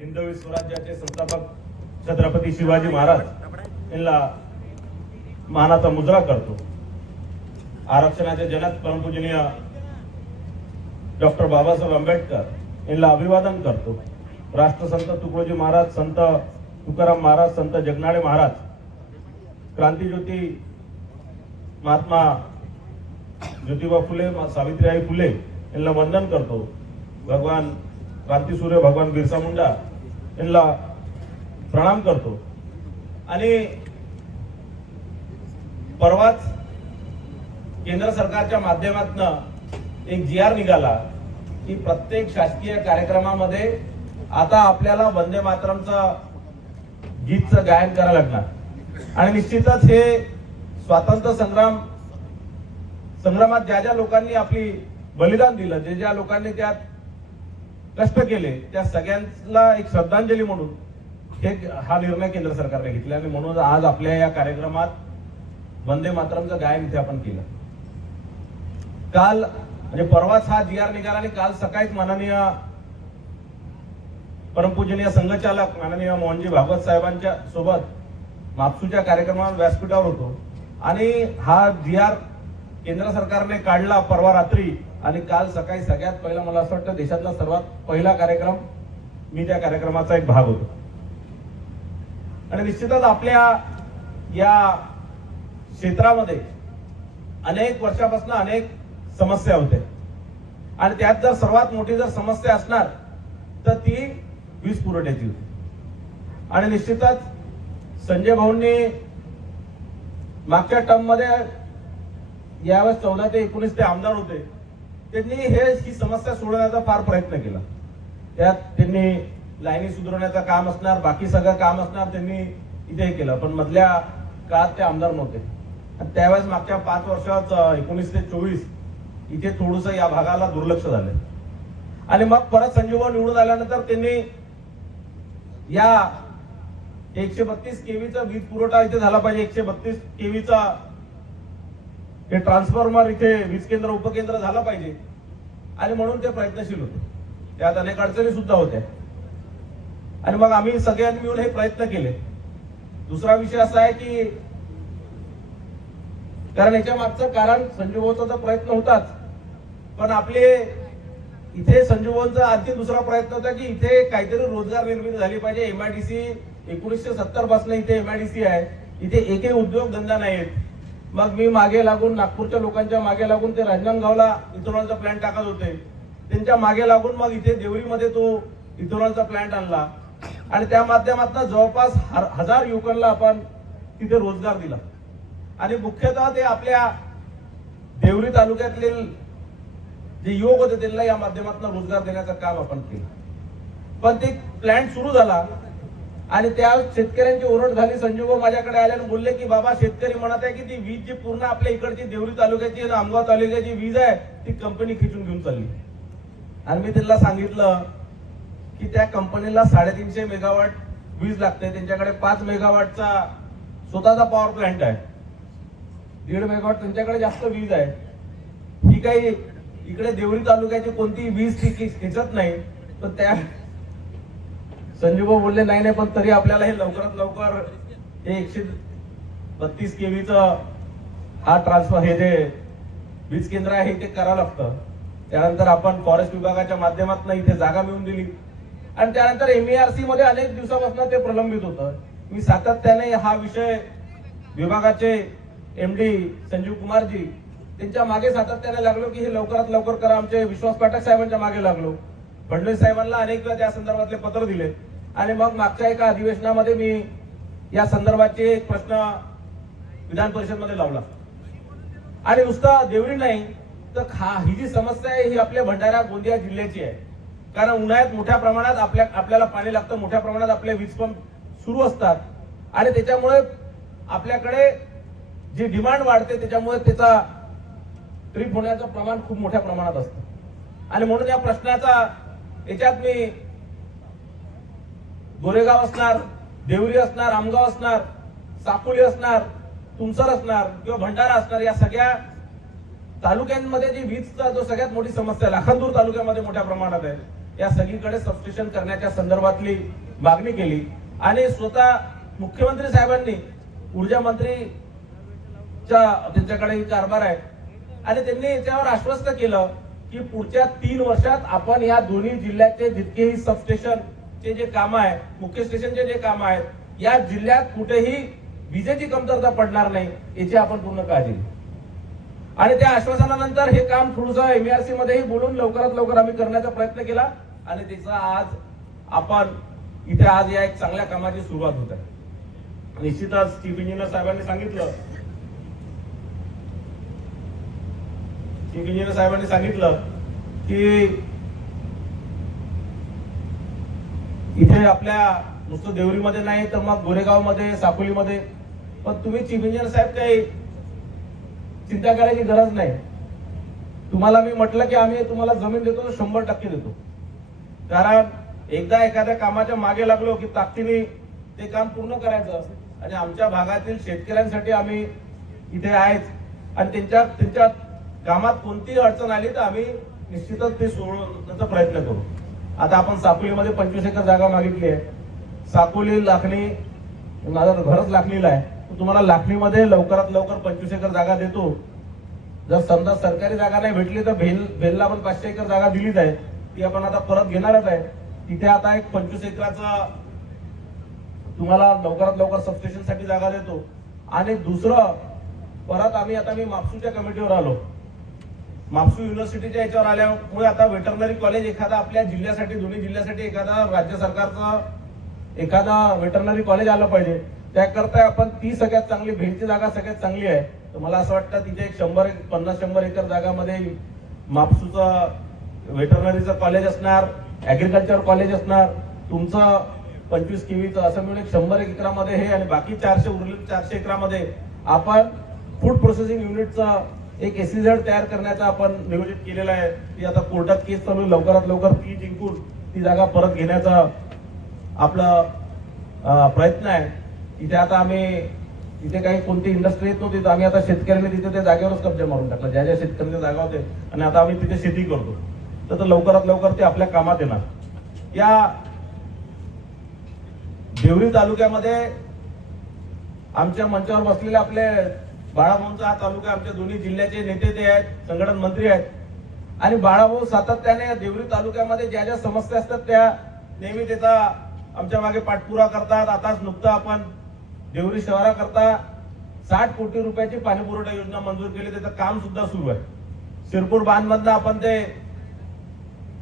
हिंदवी स्वराज्याचे संस्थापक छत्रपती शिवाजी महाराज यांना मानाचा मुजरा करतो. आरक्षणाचे जनक परमपूजनीय डॉक्टर बाबासाहेब आंबेडकर यांना अभिवादन करतो. राष्ट्रसंत तुकडोजी महाराज संत तुकाराम महाराज संत जगनाळे महाराज क्रांतीज्योती महात्मा ज्योतिबा फुले सावित्रीबाई फुले यांना वंदन करतो. भगवान क्रांतीसूर्य भगवान बिरसा मुंडा यांना प्रणाम करतो. आणि परवाच केंद्र सरकारच्या माध्यमातून एक जी आर निघाला की प्रत्येक शासकीय कार्यक्रमामध्ये आता आपल्याला वंदे मातरमचं गीतचं गायन करायला लागणार. आणि निश्चितच हे स्वातंत्र्य संग्राम संग्रामात ज्या ज्या लोकांनी आपली बलिदान दिलं जे ज्या लोकांनी त्यात कष्ट केले त्या सगळ्यांना एक श्रद्धांजली म्हणून हे हा निर्णय केंद्र सरकारने घेतला. आणि म्हणून आज आपल्या या कार्यक्रमात वंदे मातरमचं गायन इथे आपण केलं. काल म्हणजे परवाच हा जी आर निघाला आणि काल सकाळीच माननीय परमपूजनीय संघचालक माननीय मोहनजी भागवत साहेबांच्या सोबत मापसूच्या कार्यक्रमावर व्यासपीठावर होतो. आणि हा जी आर केंद्र सरकारने काढला परवा रात्री आणि काल सकाळी सगळ्यात पहिला मला असं वाटतं देशातला सर्वात पहिला कार्यक्रम मी त्या कार्यक्रमाचा एक भाग होतो. आणि निश्चितच आपल्या या क्षेत्रामध्ये अनेक वर्षापासून अनेक समस्या होत्या. आणि त्यात जर सर्वात मोठी जर समस्या असणार तर ती वीज पुरवठ्याची होती. आणि निश्चितच संजय भाऊंनी मागच्या टर्ममध्ये यावेळेस चौदा ते एकोणीस ते आमदार होते. त्यांनी हे ही समस्या सोडवण्याचा फार प्रयत्न केला. त्यात त्यांनी लाईनी सुधारण्याचं काम असणार बाकी सगळं काम असणार त्यांनी इथे केलं. पण मधल्या काळात ते आमदार नव्हते. आणि त्यावेळेस मागच्या पाच वर्षात एकोणीस ते चोवीस इथे थोडस या भागाला दुर्लक्ष झालं. आणि मग परत संजीव निवडून आल्यानंतर त्यांनी या एकशे बत्तीस केव्हीचा वीज पुरवठा इथे झाला पाहिजे. एकशे बत्तीस केव्हीचा हे ट्रान्सफॉर्मर इथे वीज केंद्र उपकेंद्र झालं पाहिजे. आणि म्हणून ते प्रयत्नशील होते. त्यात अनेक अडचणी सुद्धा होत्या. आणि मग आम्ही सगळ्यांनी मिळून हे प्रयत्न केले. दुसरा विषय असा आहे की कारण याच्या मागचं कारण संजीवचा तर प्रयत्न होताच. पण आपले इथे संजीवनचा आणखी दुसरा प्रयत्न होता की इथे काहीतरी रोजगार निर्मिती झाली पाहिजे. एमआयडीसी एकोणीसशे सत्तरपासून इथे एमआयडीसी आहे. इथे एकही उद्योग धंदा नाहीत मग मी मागे लागून नागपूरच्या लोकांच्या मागे लागून ते राजनांदगावला इथेनॉलचा प्लॅन्ट टाकत होते. त्यांच्या मागे लागून मग इथे देवरीमध्ये तो इथेनॉलचा प्लॅन्ट आणला. आणि त्या माध्यमातून जवळपास हर- हजार युवकांना आपण तिथे रोजगार दिला. आणि मुख्यतः ते आपल्या देवरी तालुक्यातील जे युवक होते त्यांना या माध्यमातून रोजगार देण्याचं काम आपण केलं. पण ते प्लॅन सुरू झाला. आणि त्या शेतकऱ्यांची ओरड झाली. संजीव माझ्याकडे आले आणि बोलले की बाबा शेतकरी म्हणत आहे की ती वीज जी पूर्ण आपल्या इकडची देवरी तालुक्याची आमगाव तालुक्याची वीज आहे ती कंपनी खिचून घेऊन चालली. आणि मी त्यांना सांगितलं की त्या कंपनीला साडेतीनशे मेगावॉट वीज लागते. त्यांच्याकडे पाच मेगावॉटचा स्वतःचा पॉवर प्लांट आहे. दीड मेगावॉट त्यांच्याकडे जास्त वीज आहे. ही काही इकडे देवरी तालुक्याची कोणती वीज ती खेचत नाही पण त्या संजीव भाऊ बोलले नाही नाही पण तरी आपल्याला हे लवकरात लवकर हे एकशे बत्तीस केवीचं हा ट्रान्सफर हे जे वीज केंद्र आहे ते करावं लागतं. त्यानंतर आपण फॉरेस्ट विभागाच्या माध्यमातून इथे जागा मिळून दिली. आणि त्यानंतर एमईआरसी मध्ये अनेक दिवसापासून ते प्रलंबित होतं. मी सातत्याने हा विषय विभागाचे एम डी संजीव कुमारजी त्यांच्या मागे सातत्याने लागलो की हे लवकरात लवकर करा. आमचे विश्वास पाठक साहेबांच्या मागे लागलो. फडणवीस साहेबांना अनेक वेळा त्या संदर्भातले पत्र दिले. आणि मग मागच्या एका अधिवेशनामध्ये मी या संदर्भाचे एक प्रश्न विधान परिषदमध्ये लावला. आणि नुसता देवरी नाही तर खा ही जी समस्या आहे ही आपल्या भंडारा गोंदिया जिल्ह्याची आहे. कारण उन्हाळ्यात मोठ्या प्रमाणात आपल्या आपल्याला पाणी लागतं मोठ्या प्रमाणात आपले वीज पंप सुरू असतात. आणि त्याच्यामुळे आपल्याकडे जी डिमांड वाढते त्याच्यामुळे त्याचा ट्रिप होण्याचं प्रमाण खूप मोठ्या प्रमाणात असतं. आणि म्हणून या प्रश्नाचा याच्यात मी गोरेगाव असणार देवरी असणार आमगाव असणार साकोली असणार तुमसर असणार किंवा भंडारा असणार या सगळ्या तालुक्यांमध्ये जी वीजचा जो सगळ्यात मोठी समस्या लाखांदूर तालुक्यामध्ये मोठ्या प्रमाणात आहे या सगळीकडे सबस्टेशन करण्याच्या संदर्भातली मागणी केली. आणि स्वतः मुख्यमंत्री साहेबांनी ऊर्जा मंत्रीच्या त्यांच्याकडे कारभार आहे. आणि त्यांनी त्यावर आश्वस्त केलं की पुढच्या तीन वर्षात आपण या दोन्ही जिल्ह्याचे जितकेही सबस्टेशन चे जे काम आहे मुख्य स्टेशनचे जे काम आहेत या जिल्ह्यात कुठेही विजेची कमतरता पडणार नाही याची आपण पूर्ण काळजी आणि त्या आश्वासनानंतर हे काम थोडंसं एमआरसी मध्येही बोलून लवकरात लवकर आम्ही करण्याचा प्रयत्न केला आणि त्याचा आज आपण इथे आज या एक चांगल्या कामाची सुरुवात होत आहे. निश्चितच चीफ इंजिनियर साहेबांनी सांगितलं इंजिनियर साहेबांनी सांगितलं की इथे आपल्या नुसतं देवरीमध्ये नाही तर मग गोरेगावमध्ये सापोलीमध्ये पण तुम्ही चीफ इंजिनियर साहेब काही चिंता करायची गरज नाही. तुम्हाला मी म्हटलं की आम्ही तुम्हाला जमीन देतो शंभर टक्के देतो. कारण एकदा एखाद्या कामाच्या मागे लागलो की ताकदीने ते काम पूर्ण करायचं आणि आमच्या भागातील शेतकऱ्यांसाठी आम्ही इथे आहेच आणि त्यांच्या त्यांच्या कामात कोणतीही अडचण आली तर आम्ही निश्चितच ते सोडवण्याचा प्रयत्न करू. आता आपण साकोलीमध्ये पंचवीस एकर जागा मागितली आहे. साकोली लाखणी माझं घरच लाखणीला आहे. तुम्हाला लाखणीमध्ये लवकरात लवकर पंचवीस एकर जागा देतो. जर समजा सरकारी जागा नाही भेटली तर भेल भेलला पण पाचशे एकर जागा दिलीच आहे. ती आपण आता परत घेणारच आहे. तिथे आता एक पंचवीस एकराचा तुम्हाला लवकरात लवकर सबस्टेशनसाठी जागा देतो. आणि दुसरं परत आम्ही आता मी मापसूच्या कमिटीवर आलो. मापसू युनिव्हर्सिटीच्या याच्यावर आल्यामुळे आता वेटरनरी कॉलेज एखादा आपल्या जिल्ह्यासाठी दोन्ही जिल्ह्यासाठी एखादा राज्य सरकारचं एखादा वेटरनरी कॉलेज आलं पाहिजे. त्याकरता आपण ती सगळ्यात चांगली भेटची जागा सगळ्यात चांगली आहे. तर मला असं वाटतं तिथे एक शंभर पन्नास शंभर एकर जागामध्ये मापसूचं वेटरनरीचं कॉलेज असणार ऍग्रिकल्चर कॉलेज असणार तुमचं पंचवीस किवीचं असं मिळून एक शंभर एकरामध्ये हे आणि बाकी चारशे उरले चारशे एकरामध्ये आपण फूड प्रोसेसिंग युनिटचं एक एसीझेड तयार करण्याचा आपण नियोजित केलेलं आहे. ती आता कोर्टात केस चालू लवकरात लवकर ती जिंकून ती जागा परत घेण्याचा आपला प्रयत्न आहे. इथे आता आम्ही तिथे काही कोणती इंडस्ट्री येत नव्हती आम्ही आता शेतकऱ्यांनी तिथे त्या जागेवरच कब्जा मारून टाकला. ज्या ज्या शेतकऱ्यांच्या जागा होते आणि आता आम्ही तिथे शेती करतो. तर लवकरात लवकर ते आपल्या कामात येणार. या देवरी तालुक्यामध्ये आमच्या मंचावर बसलेले आपले बाळाभाऊंचा हा तालुका आमच्या दोन्ही जिल्ह्याचे नेते ते आहेत संघटन मंत्री आहेत. आणि बाळाभाऊ सातत्याने देवरी तालुक्यामध्ये ज्या ज्या समस्या असतात त्या नेहमी त्याचा आमच्या मागे पाठपुरा करतात. आताच नुकतं आपण देवरी शहराकरता साठ कोटी रुपयाची पाणीपुरवठा योजना मंजूर केली. त्याचं काम सुद्धा सुरू आहे. शिरपूर बांधमधनं आपण ते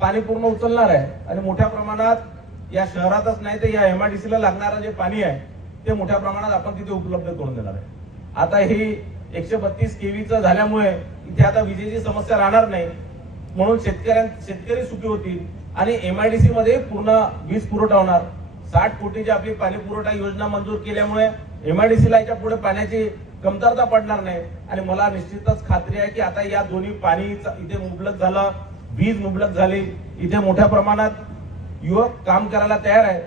पाणी पूर्ण उचलणार आहे. आणि मोठ्या प्रमाणात या शहरातच नाही तर या एमआयडीसीला लागणारं जे पाणी आहे ते मोठ्या प्रमाणात आपण तिथे उपलब्ध करून देणार आहे. आता ही एकशे बत्तीस केवीचं झाल्यामुळे इथे आता विजेची समस्या राहणार नाही. म्हणून शेतकऱ्यां शेतकरी सुखी होतील आणि एम आय डी मध्ये पूर्ण वीज पुरवठा होणार. साठ कोटीची आपली पाणी पुरवठा योजना मंजूर केल्यामुळे एम आय डी ला याच्यापुढे पाण्याची कमतरता पडणार नाही. आणि मला निश्चितच खात्री आहे की आता या दोन्ही पाणी इथे मुबलक झालं वीज मुबलक झाली इथे मोठ्या प्रमाणात युवक काम करायला तयार आहेत.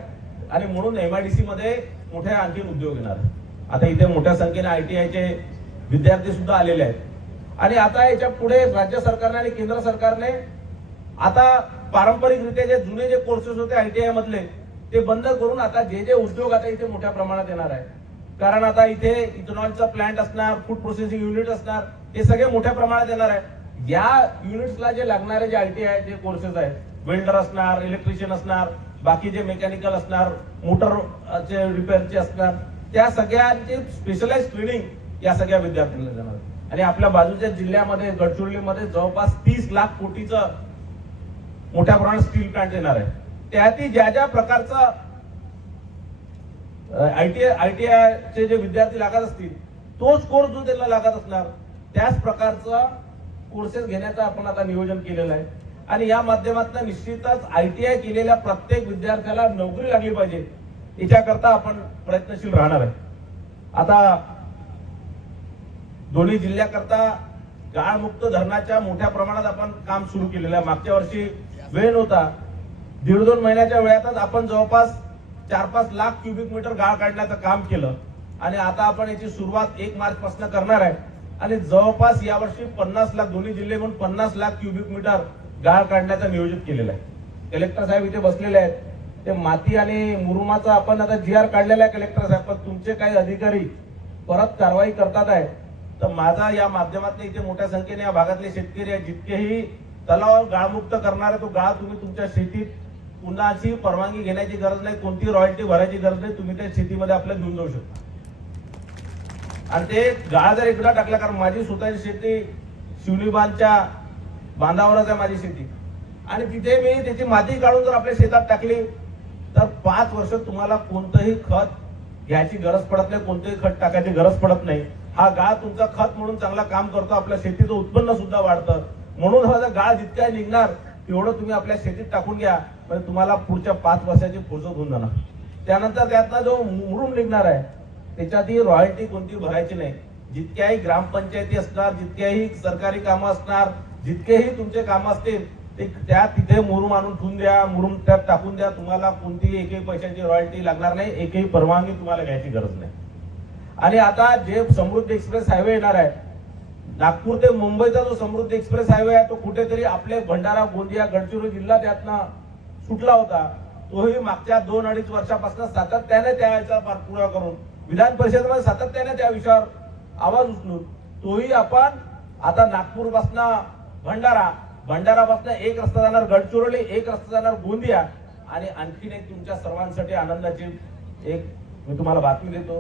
आणि म्हणून एम आय डी सी मध्ये मोठ्या आणखी उद्योग येणार आता इथे मोठ्या संख्येने आयटीआयचे विद्यार्थी सुद्धा आलेले आहेत. आणि आता याच्यापुढे राज्य सरकारने आणि केंद्र सरकारने आता पारंपरिकरित्या जे जुने जे कोर्सेस होते आयटीआय मधले ते बंद करून आता जे जे उद्योग आता इथे मोठ्या प्रमाणात येणार आहे कारण आता इथे इथेनॉलचा प्लांट असणार फूड प्रोसेसिंग युनिट असणार हे सगळे मोठ्या प्रमाणात येणार आहे या युनिट्सला जे लागणारे जे आयटीआय जे कोर्सेस आहेत वेल्डर असणार इलेक्ट्रिशियन असणार बाकी जे मेकॅनिकल असणार मोटर रिपेअरचे असणार त्या सगळ्यांची स्पेशलाइज ट्रेनिंग या सगळ्या विद्यार्थ्यांना देणार. आणि आपल्या बाजूच्या जिल्ह्यामध्ये गडचिरोलीमध्ये जवळपास तीस लाख कोटीचं मोठ्या प्रमाणात स्टील प्लांट येणार आहे. त्यातही ज्या ज्या प्रकारचं आयटीआय आयटीआयचे जे विद्यार्थी लागत असतील तोच कोर्स जो त्यांना लागत असणार त्याच प्रकारचा कोर्सेस घेण्याचं आपण आता नियोजन केलेलं आहे. आणि या माध्यमातून निश्चितच आयटीआय केलेल्या प्रत्येक विद्यार्थ्याला नोकरी लागली पाहिजे. याच्याकरता आपण प्रयत्नशील राहणार आहे. आता दोन्ही जिल्ह्याकरता गाळमुक्त धरणाच्या मोठ्या प्रमाणात आपण काम सुरू केलेलं आहे. मागच्या वर्षी वेळ नव्हता. दीड दोन महिन्याच्या वेळातच आपण जवळपास चार पाच लाख क्युबिक मीटर गाळ काढण्याचं काम केलं. आणि आता आपण याची सुरुवात एक मार्च पासून करणार आहे. आणि जवळपास यावर्षी पन्नास लाख दोन्ही जिल्हे म्हणून पन्नास लाख क्युबिक मीटर गाळ काढण्याचं नियोजित केलेलं आहे. कलेक्टर साहेब इथे बसलेले आहेत. ते माती आणि मुरुमाचा आपण आता जी आर काढलेला आहे कलेक्टर साहेब. पण तुमचे काही अधिकारी परत कारवाई करतात आहे तर माझा या माध्यमातून इथे मोठ्या संख्येने या भागातले शेतकरी आहे जितकेही तलाव गाळमुक्त करणारे तो गाळ तुम्ही तुमच्या शेतीत कुणाची परवानगी घेण्याची गरज नाही. कोणती रॉयल्टी भरायची गरज नाही. तुम्ही त्या शेतीमध्ये आपल्या घेऊन जाऊ शकता. आणि ते गाळ जर एकदा टाकला कारण माझी स्वतःची शेती शिवली बांधच्या बांधावरच आहे माझी शेती. आणि तिथे मी त्याची माती काढून जर आपल्या शेतात टाकली तर पाच वर्ष तुम्हाला कोणतंही खत घ्यायची गरज पडत नाही कोणतंही खत टाकायची गरज पडत नाही. हा गाळ तुमचा खत म्हणून चांगला काम करतो आपल्या शेतीचं उत्पन्न सुद्धा वाढतं. म्हणून हा जर गाळ जितका निघणार तेवढं तुम्ही आपल्या शेतीत टाकून घ्या. म्हणजे तुम्हाला पुढच्या पाच वर्षाची फुरसत होऊन जाणार. त्यानंतर त्यातला जो मुरुम निघणार आहे त्याच्यातही रॉयल्टी कोणती भरायची नाही. जितक्याही ग्रामपंचायती असणार जितक्याही सरकारी कामं असणार जितकेही तुमचे कामं असतील ते त्या तिथे मुरुम आणून ठेवून द्या मुरुम त्यात टाकून द्या. तुम्हाला कोणतीही एकही पैशाची रॉयल्टी लागणार नाही एकही परवानगी तुम्हाला घ्यायची गरज नाही. आणि आता जे समृद्धी एक्सप्रेस हायवे येणार आहे नागपूर ते मुंबईचा जो समृद्धी एक्सप्रेस हायवे आहे तो कुठेतरी आपले भंडारा गोंदिया गडचिरोली जिल्हा त्यातनं सुटला होता. तोही मागच्या दोन अडीच वर्षापासून सातत्याने त्या याचा पाठपुरावा करून विधान परिषदेमध्ये सातत्याने त्या विषयावर आवाज उचलून तोही आपण आता नागपूरपासून भंडारा भंडारापासून एक रस्ता जाणार गडचिरोली एक रस्ता जाणार गोंदिया. आणि आणखीन एक तुमच्या सर्वांसाठी आनंदाची एक मी तुम्हाला बातमी देतो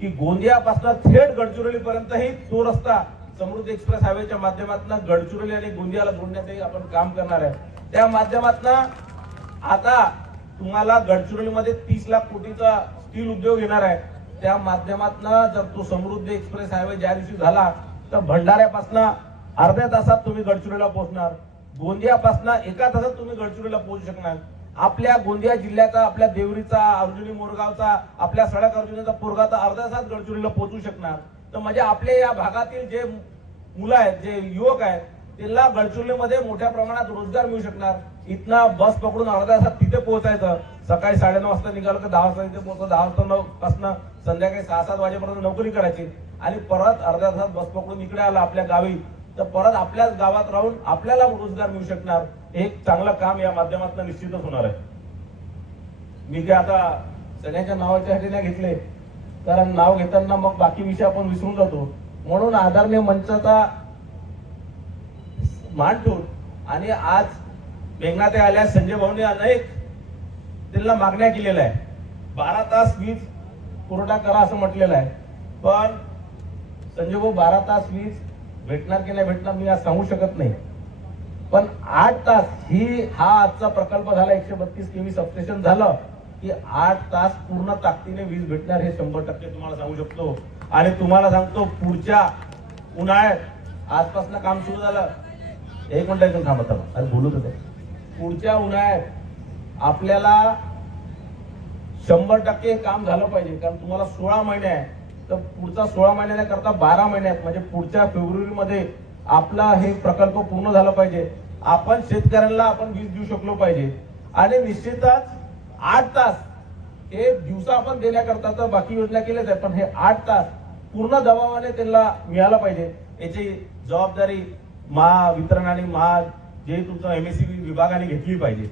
की गोंदियापासून थेट गडचिरोली पर्यंतही तो रस्ता समृद्धी एक्सप्रेस हायवेच्या माध्यमातून गडचिरोली आणि गोंदियाला जोडण्याचंही आपण काम करणार आहे. त्या माध्यमातून आता तुम्हाला गडचिरोलीमध्ये तीस लाख कोटीचा स्टील उद्योग येणार आहे. त्या माध्यमातून जर तो समृद्धी एक्सप्रेस हायवे ज्या दिवशी झाला तर भंडाऱ्यापासून अर्ध्या तासात तुम्ही गडचिरोलीला पोहोचणार. गोंदियापासून एका तासात तुम्ही गडचिरोलीला पोहोचू शकणार. आपल्या गोंदिया जिल्ह्याचा आपल्या देवरीचा अर्जुनी मोरगावचा आपल्या सडक अर्जुनीचा पोरगाचा अर्ध्या तासात गडचिरोलीला पोहोचू शकणार. तर म्हणजे आपल्या या भागातील जे मुलं आहेत जे युवक आहेत त्यांना गडचिरोलीमध्ये मोठ्या प्रमाणात रोजगार मिळू शकणार. इथनं बस पकडून अर्ध्या तासात तिथे पोहोचायचं. सकाळी साडेनऊ वाजता निघालं तर दहा वाजता तिथे पोहोचलं. दहा वाजता नऊ पासनं संध्याकाळी सहा सात वाजेपर्यंत नोकरी करायची. आणि परत अर्ध्या तासात बस पकडून इकडे आला आपल्या गावी. तर परत आपल्याच गावात राहून आपल्याला रोजगार मिळू शकणार हे एक चांगलं काम या माध्यमातून निश्चितच होणार आहे. मी जे आता सगळ्यांच्या नावाच्या साठी नाही घेतले कारण नाव घेताना मग बाकी विषय आपण विसरून जातो. म्हणून आदरणीय मंचाचा मान ठेवून आणि आज मेघना आल्या संजय भाऊने अनेक त्यांना मागण्या केलेल्या आहे बारा तास वीज पुरवठा करा असं म्हटलेलं आहे. पण संजय भाऊ बारा तास वीज भेटणार की नाही भेटणार मी आज सांगू शकत नाही. पण आठ तास ही हा आजचा प्रकल्प झाला एकशे बत्तीस केव्ही सबस्टेशन झालं की आठ तास पूर्ण ताकदीने वीज भेटणार हे शंभर टक्के तुम्हाला सांगू शकतो. आणि तुम्हाला सांगतो पुढच्या उन्हाळ्यात आजपासून काम सुरू झालं. एक मिनिट एकदम थांबत अरे बोलू होते पुढच्या उन्हाळ्यात आपल्याला शंभर टक्के काम झालं पाहिजे कारण तुम्हाला सोळा महिने आहे. तर पुढचा सोळा महिन्याकरता बारा महिन्यात म्हणजे पुढच्या फेब्रुवारीमध्ये आपला हे प्रकल्प पूर्ण झाला पाहिजे. आपण शेतकऱ्यांना आपण वीज देऊ शकलो पाहिजे. आणि निश्चितच आठ तास हे दिवसा आपण देण्याकरता तर बाकी योजना केल्याच आहे पण हे आठ तास पूर्ण दबावाने त्यांना मिळालं पाहिजे. याची जबाबदारी महा वितरण आणि महा जे तुमचं एमएससी विभागाने घेतली पाहिजे.